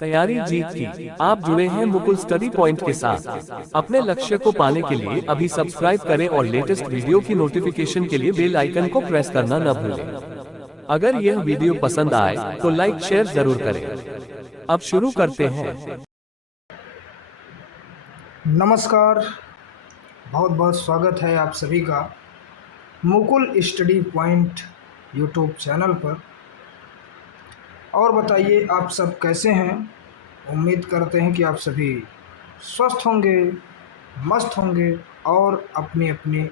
तैयारी जीत की। आप जुड़े हैं मुकुल स्टडी पॉइंट के साथ। अपने लक्ष्य को पाने के लिए अभी सब्सक्राइब करें और लेटेस्ट वीडियो की नोटिफिकेशन के लिए बेल आइकन को प्रेस करना न भूलें। अगर यह वीडियो पसंद आए तो लाइक शेयर जरूर करें। अब शुरू करते हैं। नमस्कार, बहुत बहुत स्वागत है आप सभी का Mukul study point YouTube channel पर। और बताइए आप सब कैसे हैं। उम्मीद करते हैं कि आप सभी स्वस्थ होंगे, मस्त होंगे और अपनी अपनी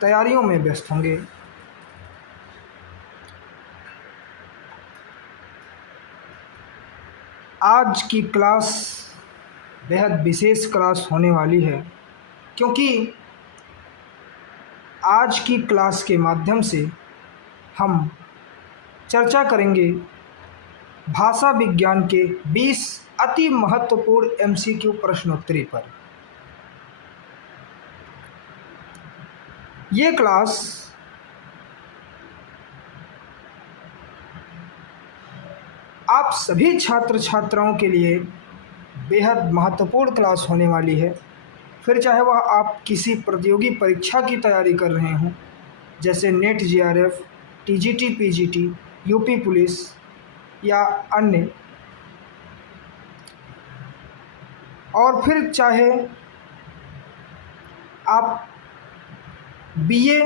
तैयारियों में व्यस्त होंगे। आज की क्लास बेहद विशेष क्लास होने वाली है, क्योंकि आज की क्लास के माध्यम से हम चर्चा करेंगे भाषा विज्ञान के 20 अति महत्वपूर्ण एमसीक्यू प्रश्नोत्तरी पर। ये क्लास आप सभी छात्र छात्राओं के लिए बेहद महत्वपूर्ण क्लास होने वाली है। फिर चाहे वह आप किसी प्रतियोगी परीक्षा की तैयारी कर रहे हों, जैसे net, GRF, TGT, PGT, UP police या अन्य, और फिर चाहे आप बीए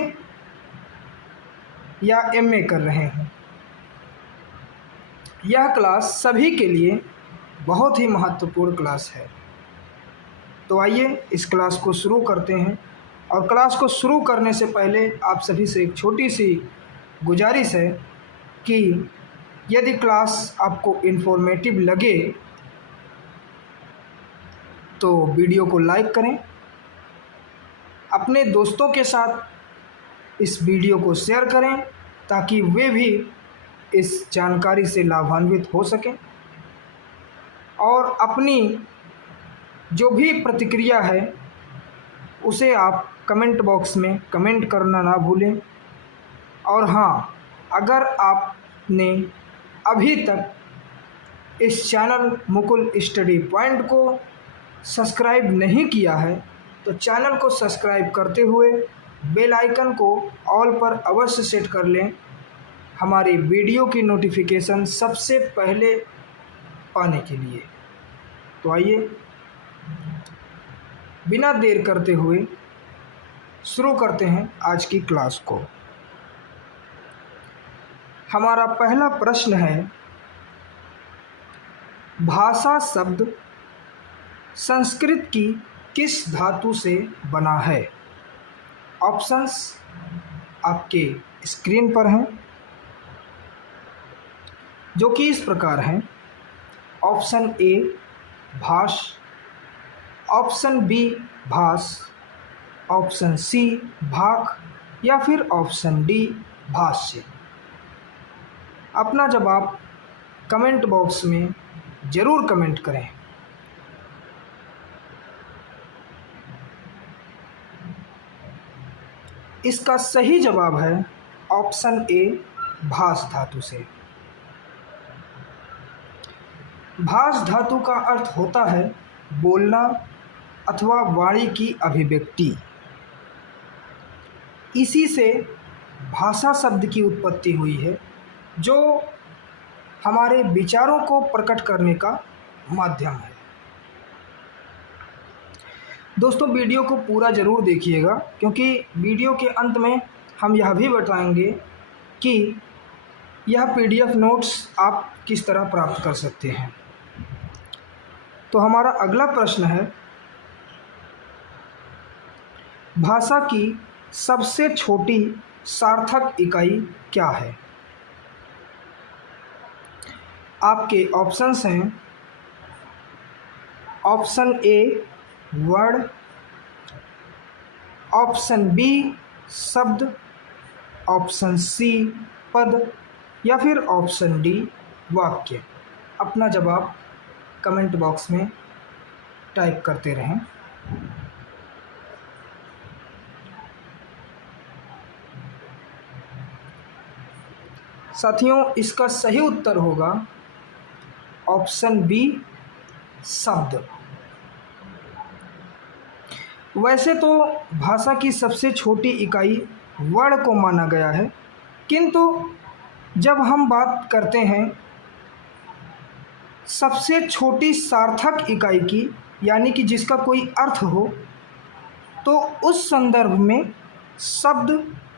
या एमए कर रहे हैं, यह क्लास सभी के लिए बहुत ही महत्वपूर्ण क्लास है। तो आइए इस क्लास को शुरू करते हैं। और क्लास को शुरू करने से पहले आप सभी से एक छोटी सी गुजारिश है कि यदि क्लास आपको इन्फॉर्मेटिव लगे तो वीडियो को लाइक करें, अपने दोस्तों के साथ इस वीडियो को शेयर करें ताकि वे भी इस जानकारी से लाभान्वित हो सकें, और अपनी जो भी प्रतिक्रिया है उसे आप कमेंट बॉक्स में कमेंट करना ना भूलें। और हाँ, अगर आपने अभी तक इस चैनल मुकुल स्टडी पॉइंट को सब्सक्राइब नहीं किया है तो चैनल को सब्सक्राइब करते हुए बेल आइकन को ऑल पर अवश्य सेट कर लें, हमारे वीडियो की नोटिफिकेशन सबसे पहले पाने के लिए। तो आइए बिना देर करते हुए शुरू करते हैं आज की क्लास को। हमारा पहला प्रश्न है, भाषा शब्द संस्कृत की किस धातु से बना है? ऑप्शंस आपके स्क्रीन पर हैं, जो कि इस प्रकार हैं। ऑप्शन ए भाष, ऑप्शन बी भास, ऑप्शन सी भाक या फिर ऑप्शन डी भाष्य। अपना जवाब कमेंट बॉक्स में ज़रूर कमेंट करें। इसका सही जवाब है ऑप्शन ए भास धातु से। भास धातु का अर्थ होता है बोलना अथवा वाणी की अभिव्यक्ति। इसी से भाषा शब्द की उत्पत्ति हुई है, जो हमारे विचारों को प्रकट करने का माध्यम है। दोस्तों, वीडियो को पूरा ज़रूर देखिएगा, क्योंकि वीडियो के अंत में हम यह भी बताएंगे कि यह पीडीएफ नोट्स आप किस तरह प्राप्त कर सकते हैं। तो हमारा अगला प्रश्न है, भाषा की सबसे छोटी सार्थक इकाई क्या है? आपके ऑप्शंस हैं। Option A word, option B शब्द, ऑप्शन सी पद या फिर ऑप्शन डी वाक्य। अपना जवाब कमेंट बॉक्स में टाइप करते रहें। साथियों, इसका सही उत्तर होगा ऑप्शन बी शब्द। वैसे तो भाषा की सबसे छोटी इकाई वर्ण को माना गया है, किंतु जब हम बात करते हैं सबसे छोटी सार्थक इकाई की, यानी कि जिसका कोई अर्थ हो, तो उस संदर्भ में शब्द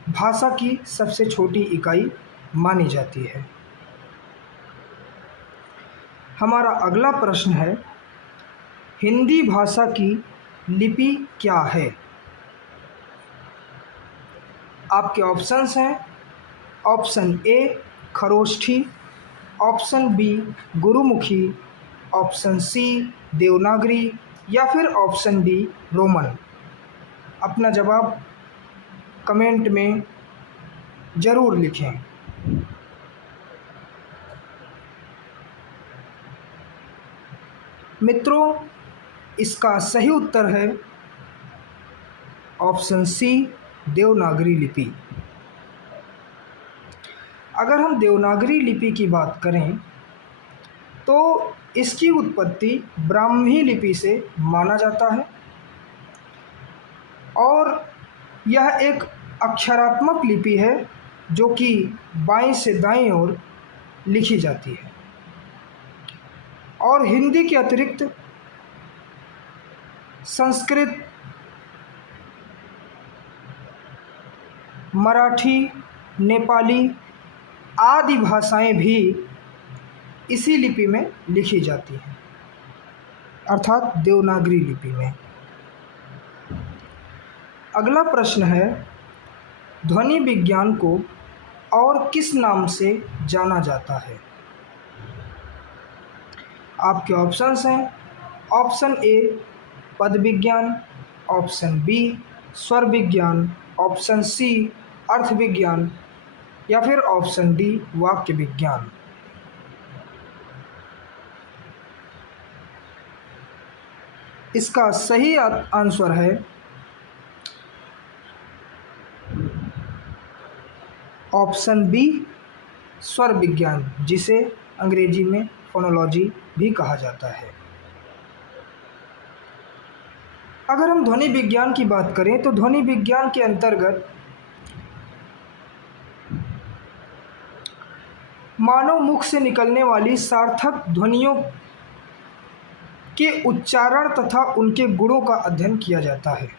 भाषा की सबसे छोटी इकाई मानी जाती है। हमारा अगला प्रश्न है, हिंदी भाषा की लिपि क्या है? आपके ऑप्शंस हैं, option A Kharoshthi, option B Gurmukhi, option C Devanagari या फिर ऑप्शन डी रोमन। अपना जवाब कमेंट में ज़रूर लिखें। मित्रों, इसका सही उत्तर है ऑप्शन सी देवनागरी लिपि। अगर हम देवनागरी लिपि की बात करें तो इसकी उत्पत्ति ब्राह्मी लिपि से माना जाता है और यह एक अक्षरात्मक लिपि है जो कि बाईं से दाईं ओर लिखी जाती है और हिंदी के अतिरिक्त संस्कृत, मराठी, नेपाली आदि भाषाएं भी इसी लिपि में लिखी जाती हैं, अर्थात देवनागरी लिपि में। अगला प्रश्न है, ध्वनि विज्ञान को और किस नाम से जाना जाता है? आपके ऑप्शंस हैं, ऑप्शन ए पद विज्ञान, ऑप्शन बी स्वर विज्ञान, ऑप्शन सी अर्थ विज्ञान या फिर ऑप्शन डी वाक्य विज्ञान। इसका सही आंसर है ऑप्शन बी स्वर विज्ञान, जिसे अंग्रेजी में फोनोलॉजी भी कहा जाता है। अगर हम ध्वनि विज्ञान की बात करें तो ध्वनि विज्ञान के अंतर्गत मानव मुख से निकलने वाली सार्थक ध्वनियों के उच्चारण तथा उनके गुणों का अध्ययन किया जाता है।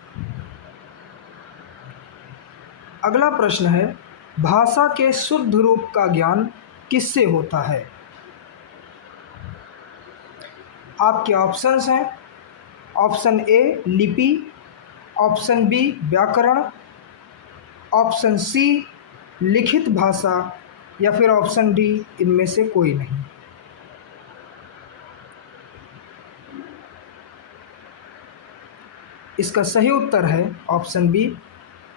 अगला प्रश्न है, भाषा के शुद्ध रूप का ज्ञान किससे होता है? आपके ऑप्शंस हैं, ऑप्शन ए लिपि, ऑप्शन बी व्याकरण, ऑप्शन सी लिखित भाषा या फिर ऑप्शन डी इनमें से कोई नहीं। इसका सही उत्तर है ऑप्शन बी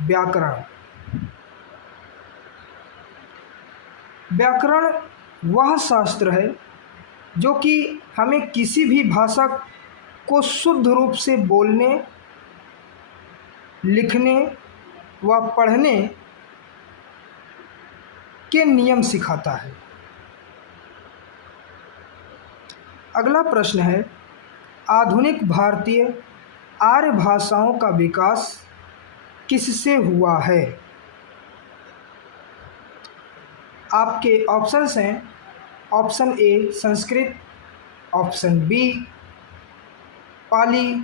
व्याकरण। व्याकरण वह शास्त्र है जो कि हमें किसी भी भाषा को शुद्ध रूप से बोलने, लिखने व पढ़ने के नियम सिखाता है। अगला प्रश्न है, आधुनिक भारतीय आर्य भाषाओं का विकास किससे हुआ है? आपके ऑप्शंस हैं, option A Sanskrit, option B Pali,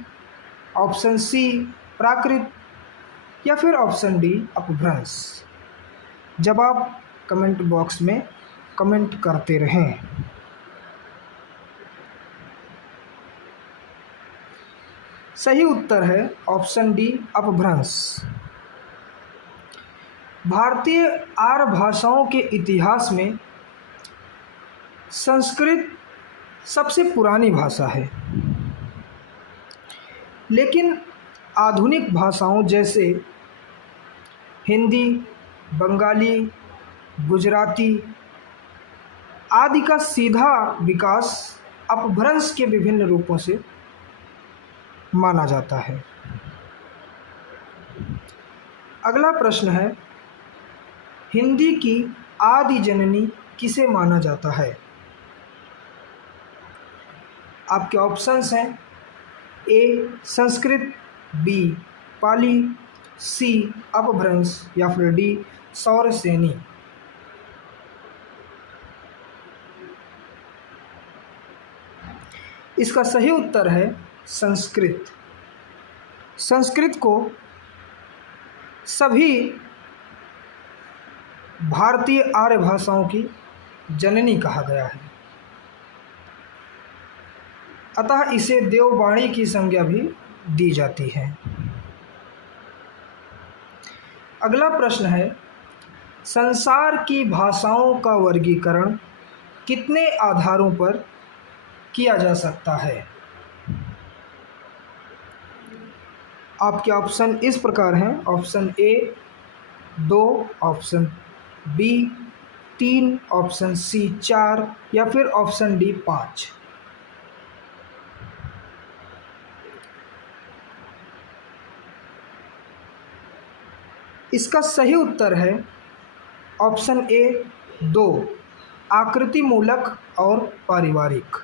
option C Prakrit या फिर ऑप्शन डी अपभ्रंश। जवाब कमेंट बॉक्स में कमेंट करते रहें। सही उत्तर है ऑप्शन डी अपभ्रंश। भारतीय आर्य भाषाओं के इतिहास में संस्कृत सबसे पुरानी भाषा है, लेकिन आधुनिक भाषाओं जैसे हिंदी, बंगाली, गुजराती आदि का सीधा विकास अपभ्रंश के विभिन्न रूपों से माना जाता है। अगला प्रश्न है, हिंदी की आदि जननी किसे माना जाता है? आपके ऑप्शंस हैं ए संस्कृत, बी पाली, सी अपभ्रंश या फिर डी सौरसेनी। इसका सही उत्तर है संस्कृत। संस्कृत को सभी भारतीय आर्य भाषाओं की जननी कहा गया है, अतः इसे देववाणी की संज्ञा भी दी जाती है। अगला प्रश्न है, संसार की भाषाओं का वर्गीकरण कितने आधारों पर किया जा सकता है? आपके ऑप्शन इस प्रकार हैं। Option A 2, option B 3, option C 4 या फिर ऑप्शन डी 5। इसका सही उत्तर है ऑप्शन ए 2, आकृति मूलक और पारिवारिक।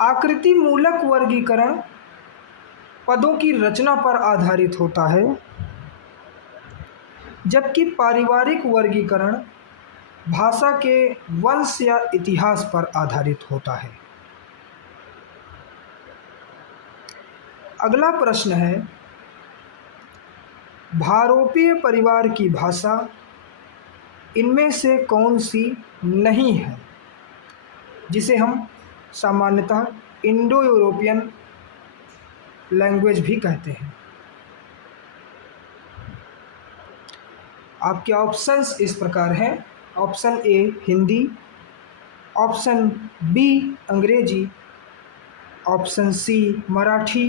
आकृति मूलक वर्गीकरण पदों की रचना पर आधारित होता है, जबकि पारिवारिक वर्गीकरण भाषा के वंश या इतिहास पर आधारित होता है। अगला प्रश्न है, भारोपीय परिवार की भाषा इनमें से कौन सी नहीं है, जिसे हम सामान्यतः इंडो यूरोपियन लैंग्वेज भी कहते हैं? आपके ऑप्शंस इस प्रकार हैं। Option A Hindi, option B अंग्रेजी, ऑप्शन सी मराठी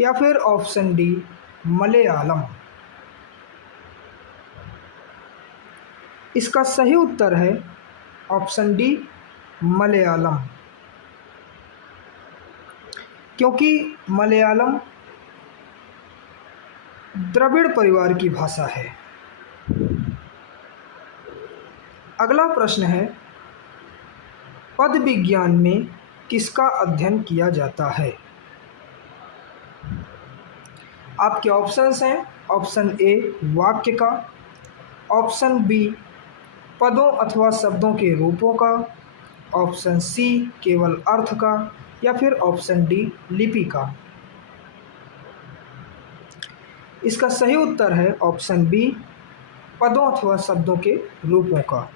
या फिर ऑप्शन डी मलयालम। इसका सही उत्तर है ऑप्शन डी मलयालम, क्योंकि मलयालम द्रविड़ परिवार की भाषा है। अगला प्रश्न है, पद विज्ञान में किसका अध्ययन किया जाता है? आपके ऑप्शंस हैं। ऑप्शन ए वाक्य का, ऑप्शन बी पदों अथवा शब्दों के रूपों का, ऑप्शन सी केवल अर्थ का या फिर ऑप्शन डी लिपि का। इसका सही उत्तर है ऑप्शन बी पदों अथवा शब्दों के रूपों का।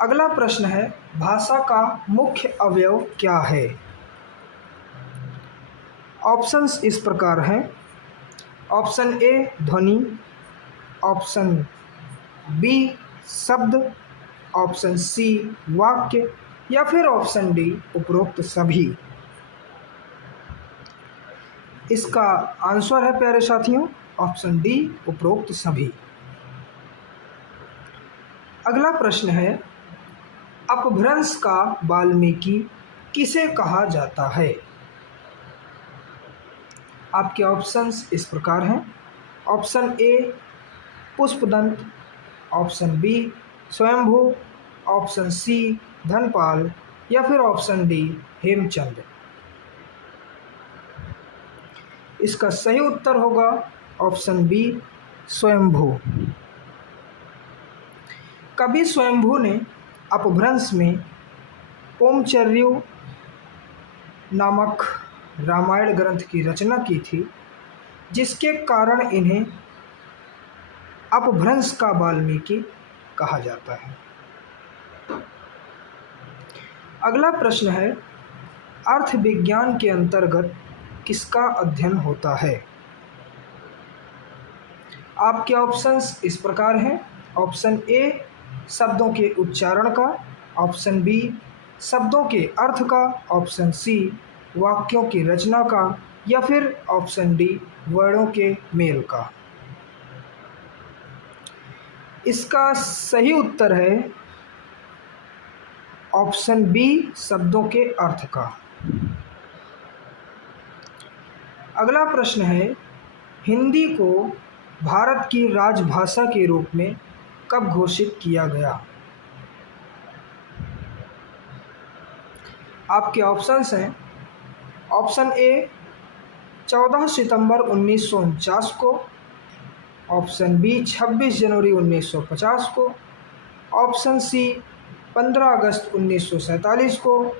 अगला प्रश्न है, भाषा का मुख्य अवयव क्या है? ऑप्शंस इस प्रकार हैं। ऑप्शन ए ध्वनि, ऑप्शन बी शब्द, ऑप्शन सी वाक्य या फिर ऑप्शन डी उपरोक्त सभी। इसका आंसर है प्यारे साथियों ऑप्शन डी उपरोक्त सभी। अगला प्रश्न है, अपभ्रंश का वाल्मीकि किसे कहा जाता है? आपके ऑप्शंस इस प्रकार हैं। Option A Pushpadant, option B Swayambhu, option C Dhanpal या फिर ऑप्शन डी हेमचंद। इसका सही उत्तर होगा ऑप्शन बी स्वयंभू। कवि स्वयंभू ने अपभ्रंश में ओमचर्यु नामक रामायण ग्रंथ की रचना की थी, जिसके कारण इन्हें अपभ्रंश का वाल्मीकि कहा जाता है। अगला प्रश्न है, अर्थ विज्ञान के अंतर्गत किसका अध्ययन होता है? आपके ऑप्शंस इस प्रकार हैं। ऑप्शन ए शब्दों के उच्चारण का, ऑप्शन बी शब्दों के अर्थ का, ऑप्शन सी वाक्यों की रचना का या फिर ऑप्शन डी वर्णों के मेल का। इसका सही उत्तर है ऑप्शन बी शब्दों के अर्थ का। अगला प्रश्न है, हिंदी को भारत की राजभाषा के रूप में कब घोषित किया गया? आपके ऑप्शंस हैं। ऑप्शन ए 14 सितंबर 1949 को, ऑप्शन बी 26 जनवरी 1950 को, ऑप्शन सी 15 अगस्त 1947 को,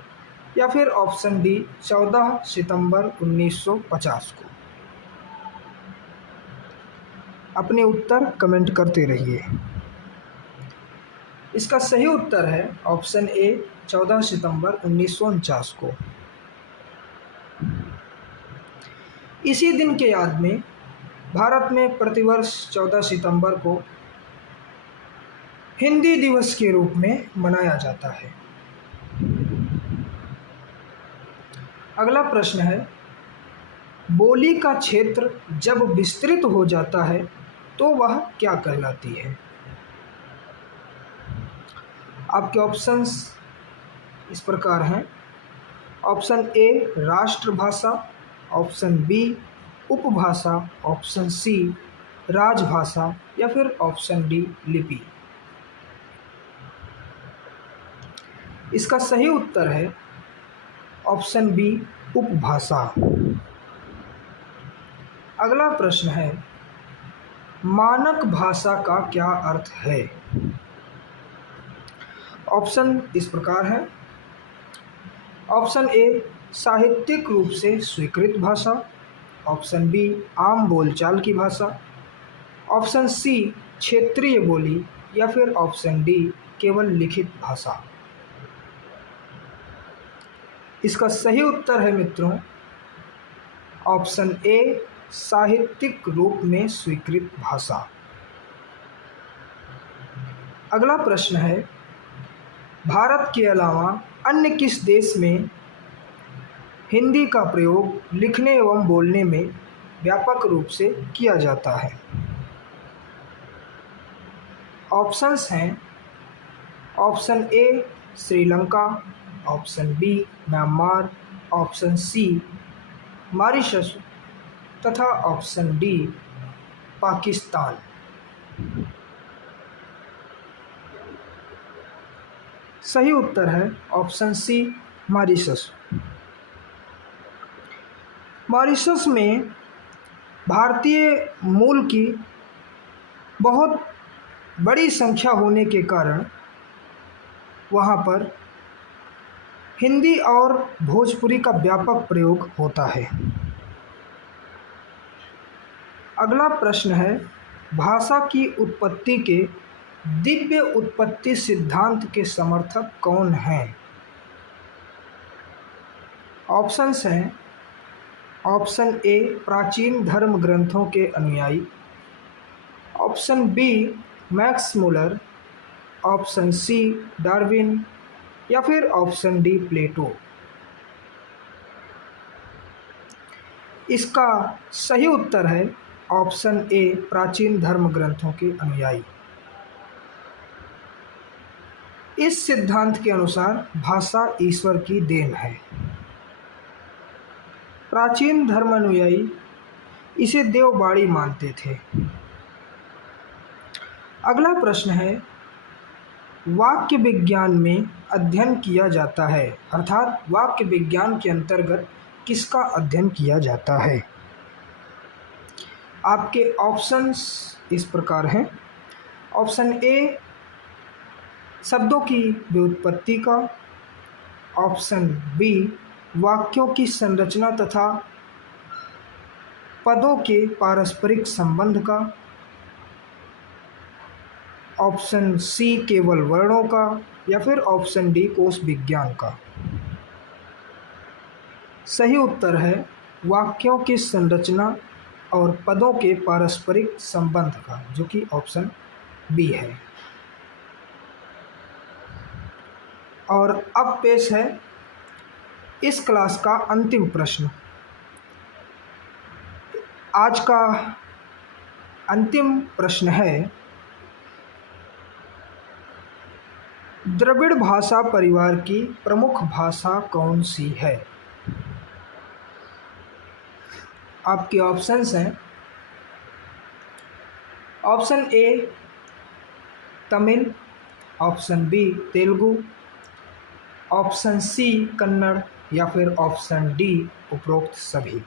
या फिर ऑप्शन डी 14 सितंबर 1950 को। अपने उत्तर कमेंट करते रहिए। इसका सही उत्तर है ऑप्शन ए 14 सितंबर 1949 को। इसी दिन के याद में भारत में प्रतिवर्ष 14 सितंबर को हिंदी दिवस के रूप में मनाया जाता है। अगला प्रश्न है, बोली का क्षेत्र जब विस्तृत हो जाता है तो वह क्या कहलाती है? आपके ऑप्शंस इस प्रकार हैं। ऑप्शन ए राष्ट्रभाषा, ऑप्शन बी उपभाषा, ऑप्शन सी राजभाषा, या फिर ऑप्शन डी लिपि। इसका सही उत्तर है ऑप्शन बी उपभाषा। अगला प्रश्न है, मानक भाषा का क्या अर्थ है? ऑप्शन इस प्रकार है। ऑप्शन ए साहित्यिक रूप से स्वीकृत भाषा, ऑप्शन बी आम बोलचाल की भाषा, ऑप्शन सी क्षेत्रीय बोली, या फिर ऑप्शन डी केवल लिखित भाषा। इसका सही उत्तर है मित्रों ऑप्शन ए साहित्यिक रूप में स्वीकृत भाषा। अगला प्रश्न है, भारत के अलावा अन्य किस देश में हिंदी का प्रयोग लिखने एवं बोलने में व्यापक रूप से किया जाता है? ऑप्शंस हैं। Option A Sri Lanka, option B Myanmar, option C Mauritius, तथा ऑप्शन डी पाकिस्तान। सही उत्तर है ऑप्शन सी मॉरिशस। मॉरिशस में भारतीय मूल की बहुत बड़ी संख्या होने के कारण वहाँ पर हिंदी और भोजपुरी का व्यापक प्रयोग होता है। अगला प्रश्न है, भाषा की उत्पत्ति के दिव्य उत्पत्ति सिद्धांत के समर्थक कौन हैं? ऑप्शंस हैं। ऑप्शन ए प्राचीन धर्म ग्रंथों के अनुयायी, option B Max Muller, option C Darwin, या फिर ऑप्शन डी प्लेटो। इसका सही उत्तर है ऑप्शन ए प्राचीन धर्म ग्रंथों के अनुयायी। इस सिद्धांत के अनुसार भाषा ईश्वर की देन है। प्राचीन धर्म अनुयायी इसे देवबाणी मानते थे। अगला प्रश्न है, वाक्य विज्ञान में अध्ययन किया जाता है, अर्थात वाक्य विज्ञान के अंतर्गत किसका अध्ययन किया जाता है? आपके ऑप्शंस इस प्रकार हैं। ऑप्शन ए शब्दों की व्युत्पत्ति का, ऑप्शन बी वाक्यों की संरचना तथा पदों के पारस्परिक संबंध का, ऑप्शन सी केवल वर्णों का, या फिर ऑप्शन डी कोश विज्ञान का। सही उत्तर है वाक्यों की संरचना और पदों के पारस्परिक संबंध का, जो कि ऑप्शन बी है। और अब पेश है इस क्लास का अंतिम प्रश्न। आज का अंतिम प्रश्न है, द्रविड़ भाषा परिवार की प्रमुख भाषा कौन सी है? आपके ऑप्शंस हैं। Option A Tamil, option B Telugu, option C Kannada या फिर ऑप्शन डी उपरोक्त सभी।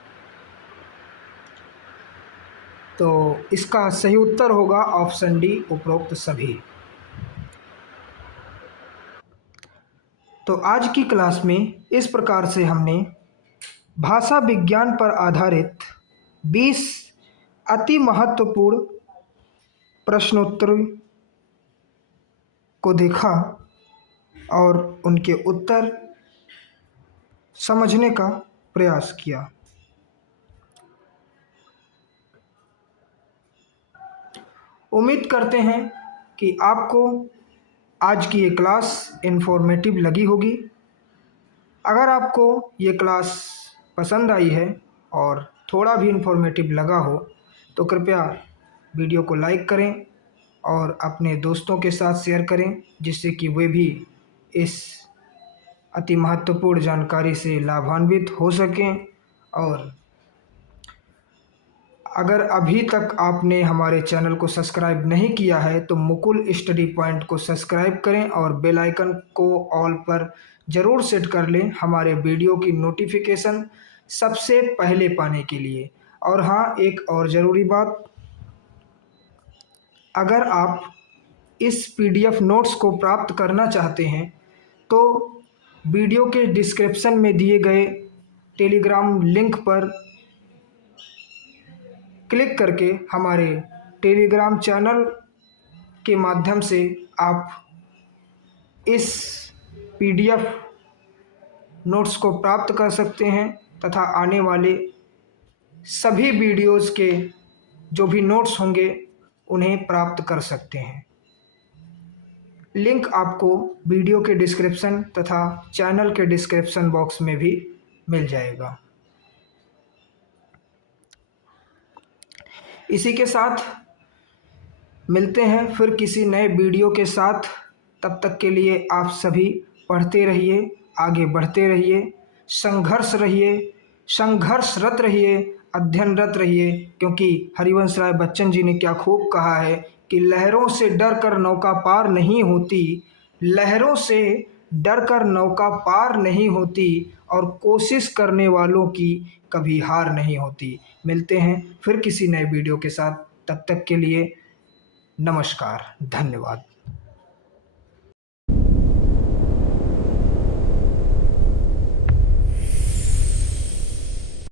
तो इसका सही उत्तर होगा ऑप्शन डी उपरोक्त सभी। तो आज की क्लास में इस प्रकार से हमने भाषा विज्ञान पर आधारित 20 अति महत्वपूर्ण प्रश्नोत्तर को देखा और उनके उत्तर समझने का प्रयास किया। उम्मीद करते हैं कि आपको आज की ये क्लास इन्फॉर्मेटिव लगी होगी। अगर आपको ये क्लास पसंद आई है और थोड़ा भी इन्फॉर्मेटिव लगा हो तो कृपया वीडियो को लाइक करें और अपने दोस्तों के साथ शेयर करें, जिससे कि वे भी इस अति महत्वपूर्ण जानकारी से लाभान्वित हो सकें। और अगर अभी तक आपने हमारे चैनल को सब्सक्राइब नहीं किया है तो मुकुल स्टडी पॉइंट को सब्सक्राइब करें और बेल आइकन को ऑल पर ज़रूर सेट कर लें हमारे वीडियो की नोटिफिकेशन सबसे पहले पाने के लिए। और हाँ, एक और ज़रूरी बात, अगर आप इस PDF नोट्स को प्राप्त करना चाहते हैं तो वीडियो के डिस्क्रिप्शन में दिए गए टेलीग्राम लिंक पर क्लिक करके हमारे टेलीग्राम चैनल के माध्यम से आप इस PDF नोट्स को प्राप्त कर सकते हैं तथा आने वाले सभी वीडियोस के जो भी नोट्स होंगे उन्हें प्राप्त कर सकते हैं। लिंक आपको वीडियो के डिस्क्रिप्शन तथा चैनल के डिस्क्रिप्शन बॉक्स में भी मिल जाएगा। इसी के साथ मिलते हैं फिर किसी नए वीडियो के साथ। तब तक के लिए आप सभी पढ़ते रहिए, आगे बढ़ते रहिए, संघर्षरत रहिए, अध्ययनरत रहिए, क्योंकि हरिवंश राय बच्चन जी ने क्या खूब कहा है कि लहरों से डर कर नौका पार नहीं होती, लहरों से डर कर नौका पार नहीं होती और कोशिश करने वालों की कभी हार नहीं होती। मिलते हैं फिर किसी नए वीडियो के साथ, तब तक के लिए नमस्कार, धन्यवाद।